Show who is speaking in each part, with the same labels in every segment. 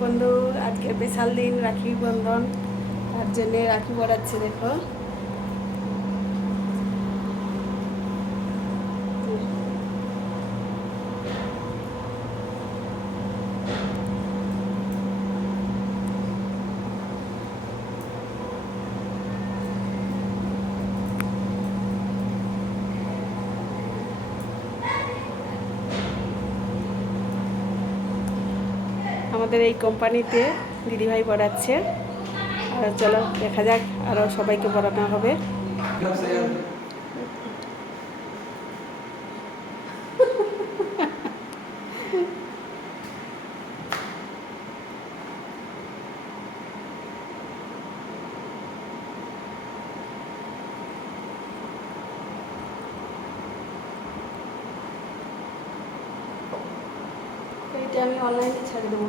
Speaker 1: বন্ধু আজকে বিশাল দিন রাখি বন্ধন। তার জন্যে রাখি পড়াচ্ছে দেখো। আমাদের এই কোম্পানিতে দিদিভাই পড়াচ্ছে। আর চলো, দেখা যাক আরও সবাইকে পড়ানো হবে। এইটা আমি অনলাইনে ছেড়ে দেবো।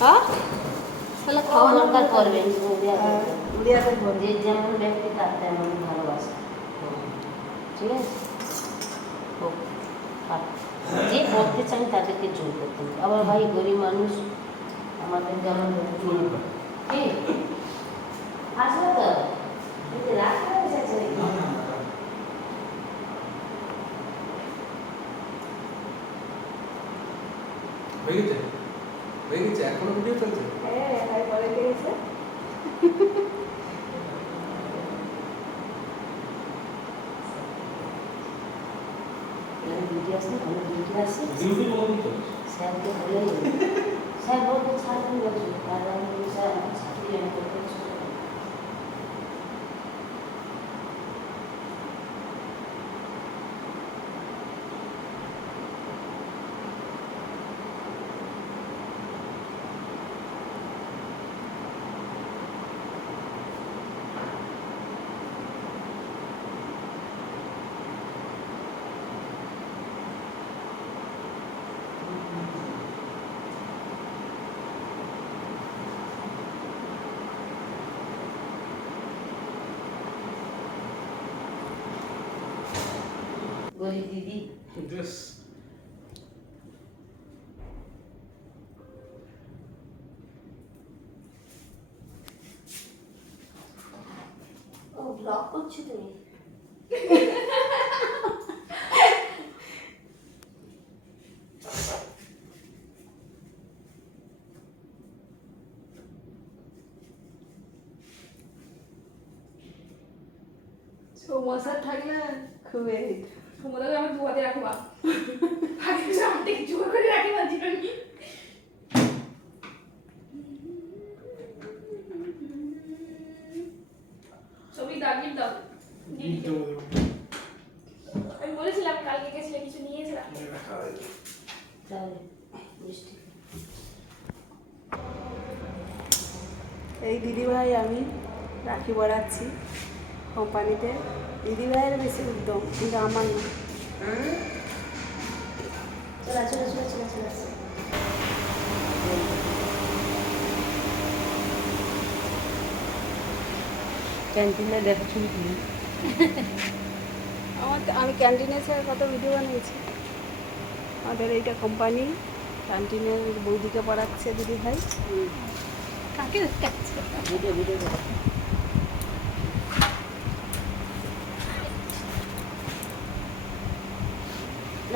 Speaker 1: হ্যাঁ? তাহলে খাওয়া
Speaker 2: অলঙ্কার করবেন
Speaker 1: হ্যাঁ,
Speaker 2: যে যেমন ব্যক্তি তার তেমন ভালোবাসা। ঠিক আছে। যে পড়তে চান তাদেরকে জোর করতে হবে। আবার ভাই গরিব মানুষ আমাদের যেমন কি? আসবে তো?
Speaker 3: হয়ে গেছে? হয়ে গেছে এখনও ভিডিও চলছে?
Speaker 1: হ্যাঁ ভাই পরে
Speaker 2: এখানে ডিউটি আছে ডিউটি আছে।
Speaker 3: ডিউটি কোনদিন
Speaker 2: স্যারকে বলেই স্যার বলতে ছাড়বেন বলছি। আর আমি স্যার আমার ছাত্রী আমি করতে পারছি না। গরিব দিদি
Speaker 3: বেশ
Speaker 2: ও ব্লগ করছ তুমি
Speaker 1: সমস্যা থাকলে খুবই
Speaker 4: সমুদ্রে আমি দু হাতে রাখবা আজকে সামনে জোর করে রাখি না জীবনী ছবি দাও। গিফট দাও আমি বলেছিলাম কালকে গেছিলে কিছু নিয়ে এসেছিলাম
Speaker 2: মিষ্টি।
Speaker 1: এই দিদিভাই আমি রাখি পড়াচ্ছি কোম্পানিতে দিদিভাইয়ের বেশি উদ্যম কিন্তু আমার না
Speaker 2: চলা চলা চলা চলা। ক্যান্টিনে
Speaker 1: আমার আমি ক্যান্টিনে এসে কত ভিডিও বানিয়েছি। আমাদের এইটা কোম্পানি ক্যান্টিনের বৌদিকে পড়াচ্ছে দিদিভাই। কাকে দেখাচ্ছে
Speaker 2: ভিডিও ভিডিও দেখো না এই করো, একটু একটু একটু একটু খাও, একটু খাও, একটু খাও।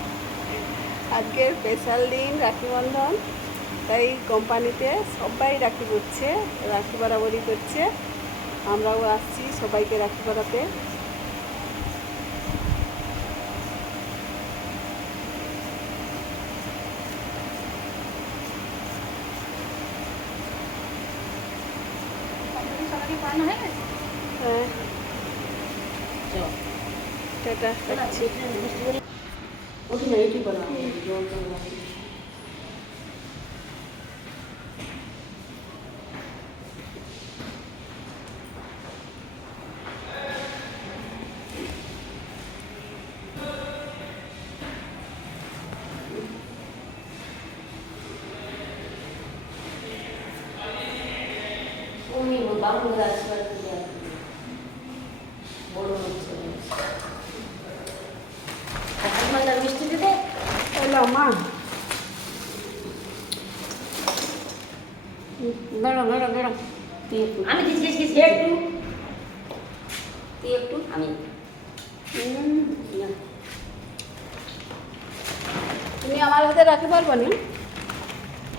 Speaker 1: আজকে স্পেশাল দিন রাখি বন্ধন। তাই কোম্পানিতে সবাই রাখি করছে রাখি বরাবরি করছে। আমরাও আসছি সবাইকে রাখি
Speaker 4: পড়ানো হয়ে।
Speaker 1: টাটা রাখছি
Speaker 2: ওটি না এটি বানাও জল টল না। উনি বাংলা
Speaker 1: এলো মা
Speaker 2: বেরো বেরো বেরো তুই একটু আমি দিচ্ছি দিচ্ছি একটু তুই একটু আমি
Speaker 1: তুমি আমার হাতে রাখতে পারব না